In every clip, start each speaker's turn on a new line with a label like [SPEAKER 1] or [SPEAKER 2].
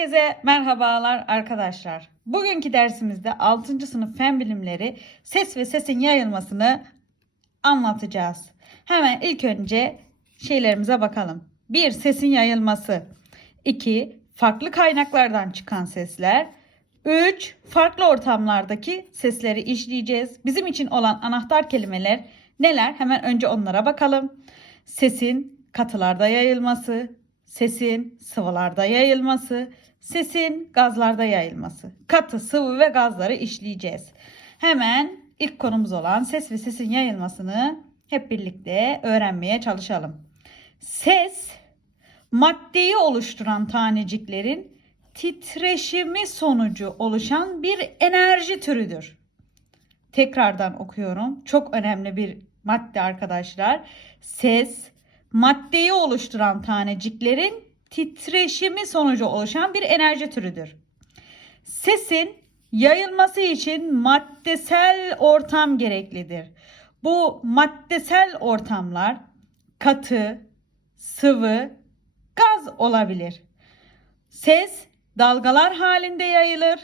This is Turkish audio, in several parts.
[SPEAKER 1] Herkese merhabalar arkadaşlar. Bugünkü dersimizde 6. sınıf fen bilimleri ses ve sesin yayılmasını anlatacağız. Hemen ilk önce şeylerimize bakalım. 1. Sesin yayılması. 2. Farklı kaynaklardan çıkan sesler. 3. Farklı ortamlardaki sesleri işleyeceğiz. Bizim için olan anahtar kelimeler neler? Hemen önce onlara bakalım. Sesin katılarda yayılması, sesin sıvılarda yayılması, sesin gazlarda yayılması. Katı, sıvı ve gazları işleyeceğiz. Hemen ilk konumuz olan ses ve sesin yayılmasını hep birlikte öğrenmeye çalışalım. Ses maddeyi oluşturan taneciklerin titreşimi sonucu oluşan bir enerji türüdür. Tekrardan okuyorum. Çok önemli bir madde arkadaşlar. Ses maddeyi oluşturan taneciklerin titreşimi sonucu oluşan bir enerji türüdür. Sesin yayılması için maddesel ortam gereklidir. Bu maddesel ortamlar katı, sıvı, gaz olabilir. Ses dalgalar halinde yayılır.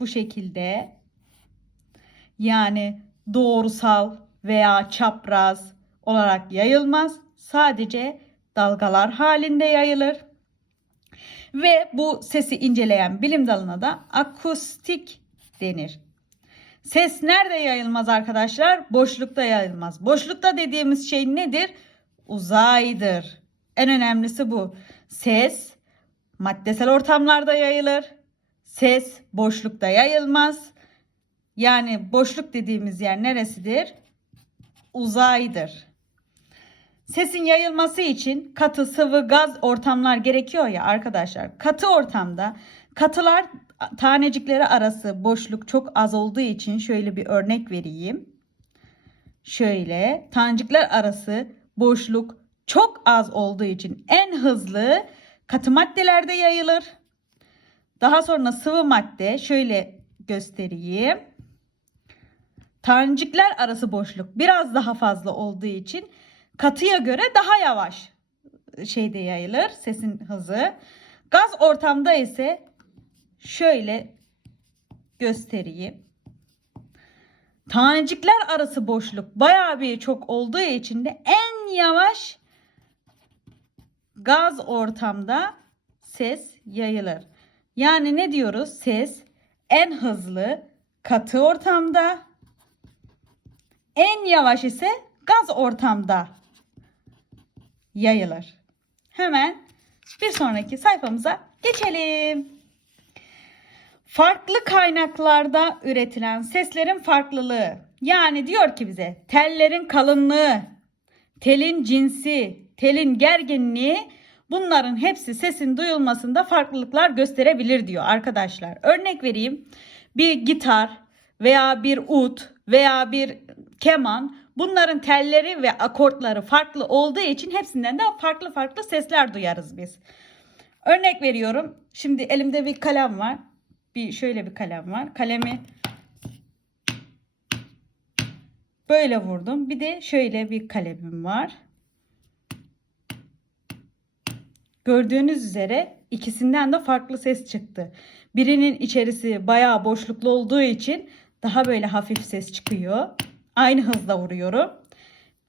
[SPEAKER 1] Bu şekilde yani doğrusal veya çapraz olarak yayılmaz. Sadece dalgalar halinde yayılır. Ve bu sesi inceleyen bilim dalına da akustik denir. Ses nerede yayılmaz arkadaşlar? Boşlukta yayılmaz. Boşlukta dediğimiz şey nedir? Uzaydır. En önemlisi bu. Ses maddesel ortamlarda yayılır. Ses boşlukta yayılmaz. Yani boşluk dediğimiz yer neresidir? Uzaydır. Sesin yayılması için katı, sıvı, gaz ortamlar gerekiyor ya arkadaşlar. Katı ortamda katılar tanecikleri arası boşluk çok az olduğu için şöyle bir örnek vereyim. Şöyle tanecikler arası boşluk çok az olduğu için en hızlı katı maddelerde yayılır. Daha sonra sıvı madde şöyle göstereyim. Tanecikler arası boşluk biraz daha fazla olduğu için katıya göre daha yavaş şeyde yayılır sesin hızı. Gaz ortamda ise şöyle göstereyim. Tanecikler arası boşluk bayağı bir çok olduğu için de en yavaş gaz ortamda ses yayılır. Yani ne diyoruz? Ses en hızlı katı ortamda, en yavaş ise gaz ortamda yayılır. Hemen bir sonraki sayfamıza geçelim. Farklı kaynaklarda üretilen seslerin farklılığı. Yani diyor ki bize tellerin kalınlığı, telin cinsi, telin gerginliği bunların hepsi sesin duyulmasında farklılıklar gösterebilir diyor arkadaşlar. Örnek vereyim. Bir gitar veya bir ut veya bir keman bunların telleri ve akortları farklı olduğu için hepsinden de farklı farklı sesler duyarız biz. Örnek veriyorum. Şimdi elimde bir kalem var. Bir şöyle bir kalem var. Kalemi böyle vurdum. Bir de şöyle bir kalemim var. Gördüğünüz üzere ikisinden de farklı ses çıktı. Birinin içerisi bayağı boşluklu olduğu için daha böyle hafif ses çıkıyor. Aynı hızla vuruyorum.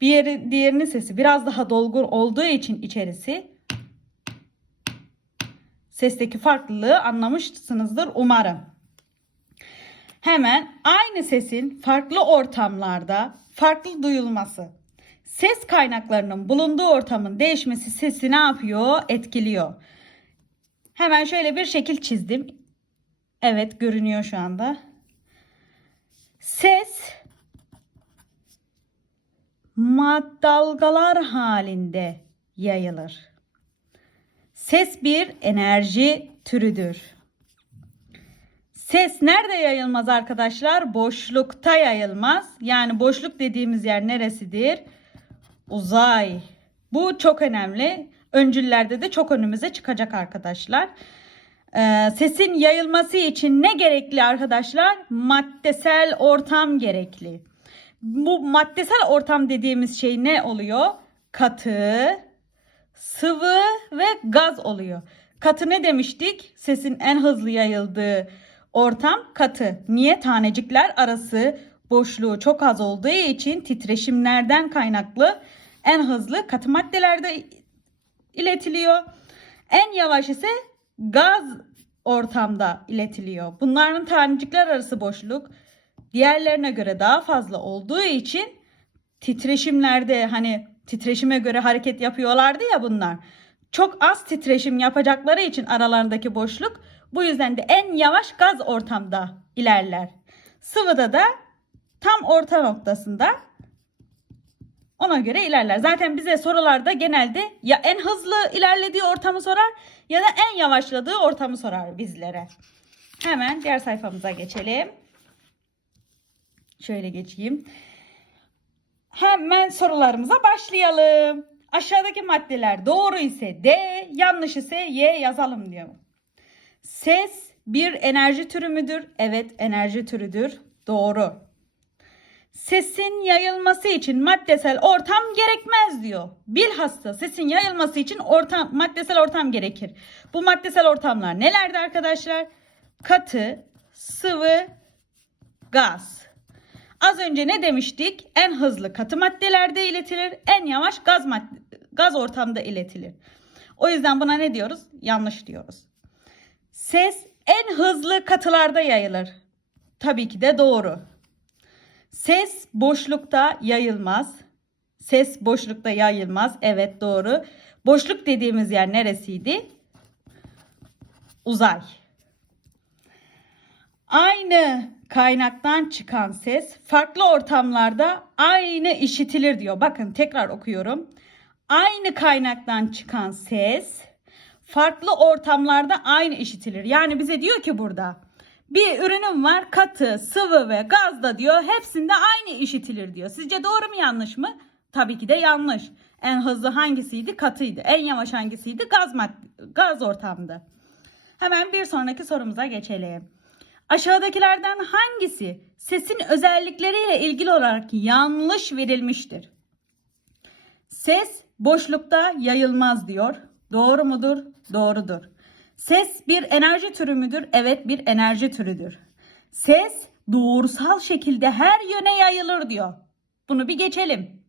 [SPEAKER 1] Bir yeri, diğerinin sesi biraz daha dolgun olduğu için içerisi sesteki farklılığı anlamışsınızdır umarım. Hemen aynı sesin farklı ortamlarda farklı duyulması. Ses kaynaklarının bulunduğu ortamın değişmesi sesi ne yapıyor? Etkiliyor. Hemen şöyle bir şekil çizdim. Evet görünüyor şu anda. Ses mad dalgalar halinde yayılır. Ses bir enerji türüdür. Ses nerede yayılmaz arkadaşlar? Boşlukta yayılmaz. Yani boşluk dediğimiz yer neresidir? Uzay. Bu çok önemli. Öncüllerde de çok önümüze çıkacak arkadaşlar. Ee, sesin yayılması için ne gerekli arkadaşlar? Maddesel ortam gerekli. Bu maddesel ortam dediğimiz şey ne oluyor? Katı, sıvı ve gaz oluyor. Katı ne demiştik? Sesin en hızlı yayıldığı ortam katı. Niye? Tanecikler arası boşluğu çok az olduğu için titreşimlerden kaynaklı en hızlı katı maddelerde iletiliyor. En yavaş ise gaz ortamda iletiliyor. Bunların tanecikler arası boşluk diğerlerine göre daha fazla olduğu için titreşimlerde hani titreşime göre hareket yapıyorlardı ya bunlar. Çok az titreşim yapacakları için aralarındaki boşluk bu yüzden de en yavaş gaz ortamda ilerler. Sıvıda da tam orta noktasında ona göre ilerler. Zaten bize sorularda genelde ya en hızlı ilerlediği ortamı sorar ya da en yavaşladığı ortamı sorar bizlere. Hemen diğer sayfamıza geçelim. Şöyle geçeyim. Hemen sorularımıza başlayalım. Aşağıdaki maddeler doğru ise D, yanlış ise Y yazalım diyor. Ses bir enerji türü müdür? Evet, enerji türüdür. Doğru. Sesin yayılması için maddesel ortam gerekmez diyor. Bilhassa sesin yayılması için ortam maddesel ortam gerekir. Bu maddesel ortamlar nelerdi arkadaşlar? Katı, sıvı, gaz. Az önce ne demiştik? En hızlı katı maddelerde iletilir, en yavaş gaz madde, gaz ortamda iletilir. O yüzden buna ne diyoruz? Yanlış diyoruz. Ses en hızlı katılarda yayılır. Tabii ki de doğru. Ses boşlukta yayılmaz. Ses boşlukta yayılmaz. Evet doğru. Boşluk dediğimiz yer neresiydi? Uzay. Aynı kaynaktan çıkan ses farklı ortamlarda aynı işitilir diyor. Bakın tekrar okuyorum. Aynı kaynaktan çıkan ses farklı ortamlarda aynı işitilir. Yani bize diyor ki burada bir ürünüm var katı, sıvı ve gazda diyor hepsinde aynı işitilir diyor. Sizce doğru mu yanlış mı? Tabii ki de yanlış. En hızlı hangisiydi? Katıydı. En yavaş hangisiydi? Gaz gaz ortamda. Hemen bir sonraki sorumuza geçelim. Aşağıdakilerden hangisi sesin özellikleriyle ilgili olarak yanlış verilmiştir? Ses boşlukta yayılmaz diyor. Doğru mudur? Doğrudur. Ses bir enerji türü müdür? Evet bir enerji türüdür. Ses doğrusal şekilde her yöne yayılır diyor. Bunu bir geçelim.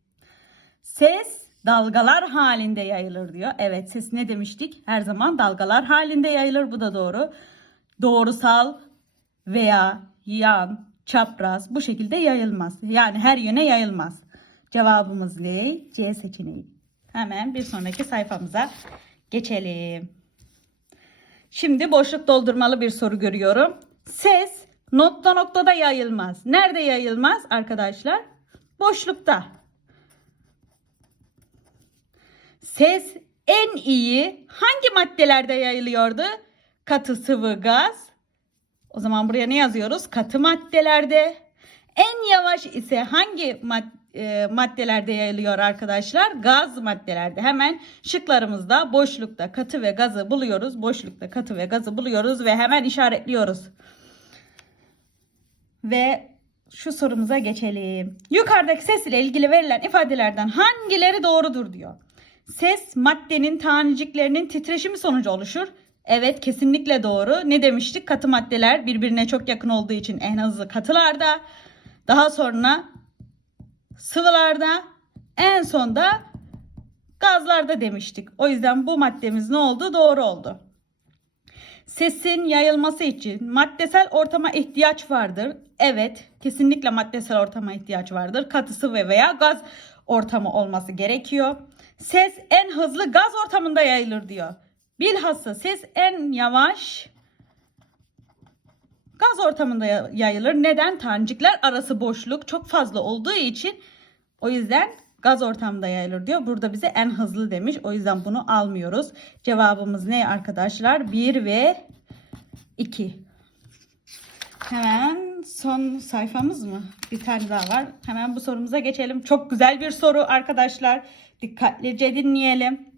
[SPEAKER 1] Ses dalgalar halinde yayılır diyor. Evet ses ne demiştik? Her zaman dalgalar halinde yayılır. Bu da doğru. Doğrusal veya yan, çapraz bu şekilde yayılmaz. Yani her yöne yayılmaz. Cevabımız ne? C seçeneği. Hemen bir sonraki sayfamıza geçelim. Şimdi boşluk doldurmalı bir soru görüyorum. Ses nokta noktada yayılmaz. Nerede yayılmaz arkadaşlar? Boşlukta. Ses en iyi hangi maddelerde yayılıyordu? Katı, sıvı, gaz. O zaman buraya ne yazıyoruz? Katı maddelerde. En yavaş ise hangi mad- e, maddelerde yayılıyor arkadaşlar? Gaz maddelerde. Hemen şıklarımızda boşlukta katı ve gazı buluyoruz. Boşlukta katı ve gazı buluyoruz ve hemen işaretliyoruz. Ve şu sorumuza geçelim. Yukarıdaki ses ile ilgili verilen ifadelerden hangileri doğrudur diyor. Ses maddenin taneciklerinin titreşimi sonucu oluşur. Evet kesinlikle doğru. Ne demiştik? Katı maddeler birbirine çok yakın olduğu için en hızlı katılarda. Daha sonra sıvılarda en sonda gazlarda demiştik. O yüzden bu maddemiz ne oldu? Doğru oldu. Sesin yayılması için maddesel ortama ihtiyaç vardır. Evet, kesinlikle maddesel ortama ihtiyaç vardır. Katı sıvı veya gaz ortamı olması gerekiyor. Ses en hızlı gaz ortamında yayılır diyor. Bilhassa ses en yavaş gaz ortamında ya- yayılır. Neden? Tanecikler arası boşluk çok fazla olduğu için o yüzden gaz ortamında yayılır diyor. Burada bize en hızlı demiş. O yüzden bunu almıyoruz. Cevabımız ne arkadaşlar? 1 ve 2. Hemen son sayfamız mı? Bir tane daha var. Hemen bu sorumuza geçelim. Çok güzel bir soru arkadaşlar. Dikkatlice dinleyelim.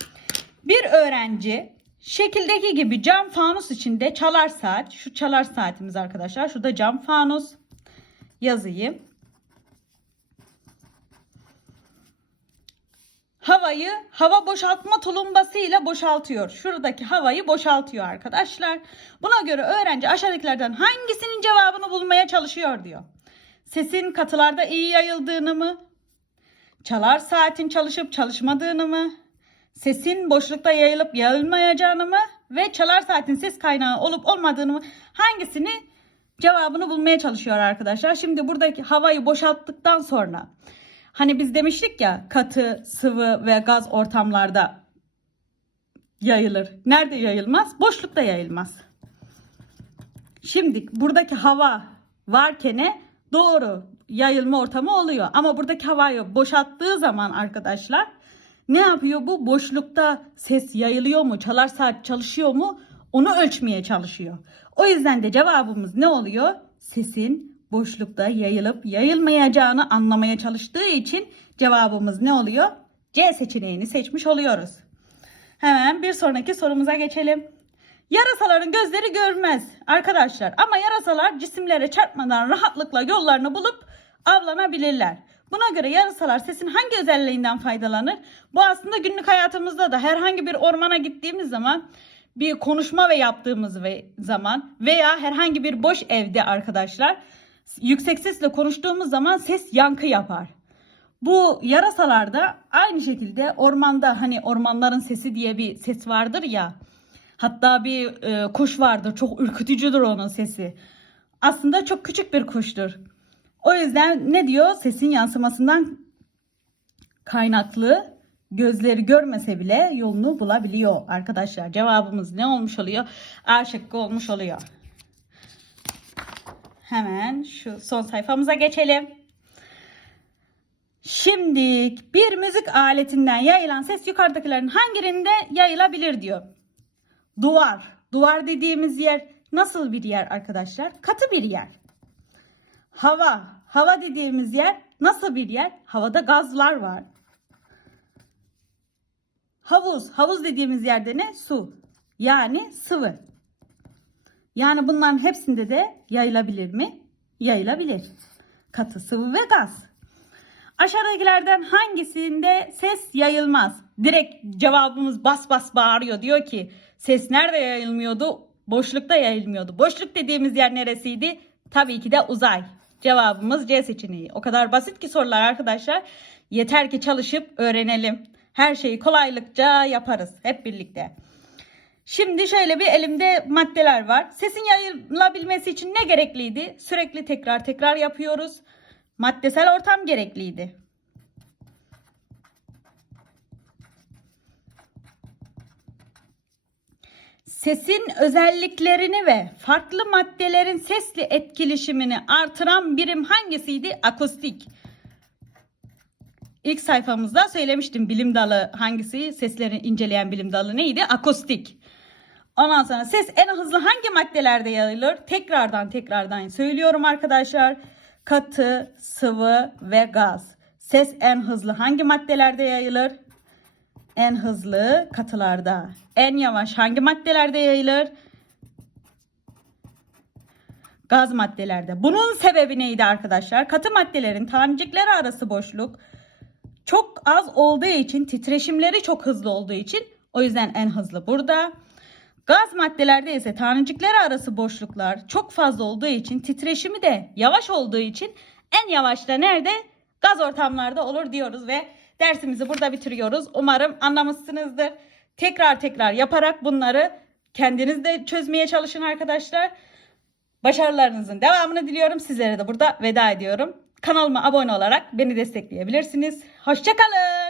[SPEAKER 1] Bir öğrenci şekildeki gibi cam fanus içinde çalar saat. Şu çalar saatimiz arkadaşlar. Şurada cam fanus yazayım. havayı hava boşaltma tulumbası ile boşaltıyor. Şuradaki havayı boşaltıyor arkadaşlar. Buna göre öğrenci aşağıdakilerden hangisinin cevabını bulmaya çalışıyor diyor. Sesin katılarda iyi yayıldığını mı? Çalar saatin çalışıp çalışmadığını mı? Sesin boşlukta yayılıp yayılmayacağını mı? Ve çalar saatin ses kaynağı olup olmadığını mı? Hangisini cevabını bulmaya çalışıyor arkadaşlar. Şimdi buradaki havayı boşalttıktan sonra hani biz demiştik ya katı, sıvı ve gaz ortamlarda yayılır. Nerede yayılmaz? Boşlukta yayılmaz. Şimdi buradaki hava varken doğru yayılma ortamı oluyor. Ama buradaki havayı boşalttığı zaman arkadaşlar ne yapıyor bu? Boşlukta ses yayılıyor mu? Çalar saat çalışıyor mu? Onu ölçmeye çalışıyor. O yüzden de cevabımız ne oluyor? Sesin boşlukta yayılıp yayılmayacağını anlamaya çalıştığı için cevabımız ne oluyor? C seçeneğini seçmiş oluyoruz. Hemen bir sonraki sorumuza geçelim. Yarasaların gözleri görmez arkadaşlar ama yarasalar cisimlere çarpmadan rahatlıkla yollarını bulup avlanabilirler. Buna göre yarasalar sesin hangi özelliğinden faydalanır? Bu aslında günlük hayatımızda da herhangi bir ormana gittiğimiz zaman bir konuşma ve yaptığımız ve zaman veya herhangi bir boş evde arkadaşlar yüksek sesle konuştuğumuz zaman ses yankı yapar. Bu yarasalarda aynı şekilde ormanda hani ormanların sesi diye bir ses vardır ya. Hatta bir e, kuş vardır. Çok ürkütücüdür onun sesi. Aslında çok küçük bir kuştur. O yüzden ne diyor? Sesin yansımasından kaynaklı gözleri görmese bile yolunu bulabiliyor arkadaşlar. Cevabımız ne olmuş oluyor? A şıkkı olmuş oluyor. Hemen şu son sayfamıza geçelim. Şimdi bir müzik aletinden yayılan ses yukarıdakilerin hangilerinde yayılabilir diyor. Duvar. Duvar dediğimiz yer nasıl bir yer arkadaşlar? Katı bir yer. Hava. Hava dediğimiz yer nasıl bir yer? Havada gazlar var. Havuz. Havuz dediğimiz yerde ne? Su. Yani sıvı. Yani bunların hepsinde de yayılabilir mi? Yayılabilir. Katı, sıvı ve gaz. Aşağıdakilerden hangisinde ses yayılmaz? Direkt cevabımız bas bas bağırıyor. Diyor ki ses nerede yayılmıyordu? Boşlukta yayılmıyordu. Boşluk dediğimiz yer neresiydi? Tabii ki de uzay. Cevabımız C seçeneği. O kadar basit ki sorular arkadaşlar. Yeter ki çalışıp öğrenelim. Her şeyi kolaylıkça yaparız hep birlikte. Şimdi şöyle bir elimde maddeler var. Sesin yayılabilmesi için ne gerekliydi? Sürekli tekrar tekrar yapıyoruz. Maddesel ortam gerekliydi. Sesin özelliklerini ve farklı maddelerin sesli etkileşimini artıran birim hangisiydi? Akustik. İlk sayfamızda söylemiştim bilim dalı hangisi? Sesleri inceleyen bilim dalı neydi? Akustik. Ondan sonra ses en hızlı hangi maddelerde yayılır? Tekrardan tekrardan söylüyorum arkadaşlar. Katı, sıvı ve gaz. Ses en hızlı hangi maddelerde yayılır? En hızlı katılarda. En yavaş hangi maddelerde yayılır? Gaz maddelerde. Bunun sebebi neydi arkadaşlar? Katı maddelerin tanecikleri arası boşluk çok az olduğu için, titreşimleri çok hızlı olduğu için o yüzden en hızlı burada. Gaz maddelerde ise tanecikleri arası boşluklar çok fazla olduğu için, titreşimi de yavaş olduğu için en yavaş da nerede? Gaz ortamlarda olur diyoruz ve dersimizi burada bitiriyoruz. Umarım anlamışsınızdır. Tekrar tekrar yaparak bunları kendiniz de çözmeye çalışın arkadaşlar. Başarılarınızın devamını diliyorum. Sizlere de burada veda ediyorum. Kanalıma abone olarak beni destekleyebilirsiniz. Hoşçakalın.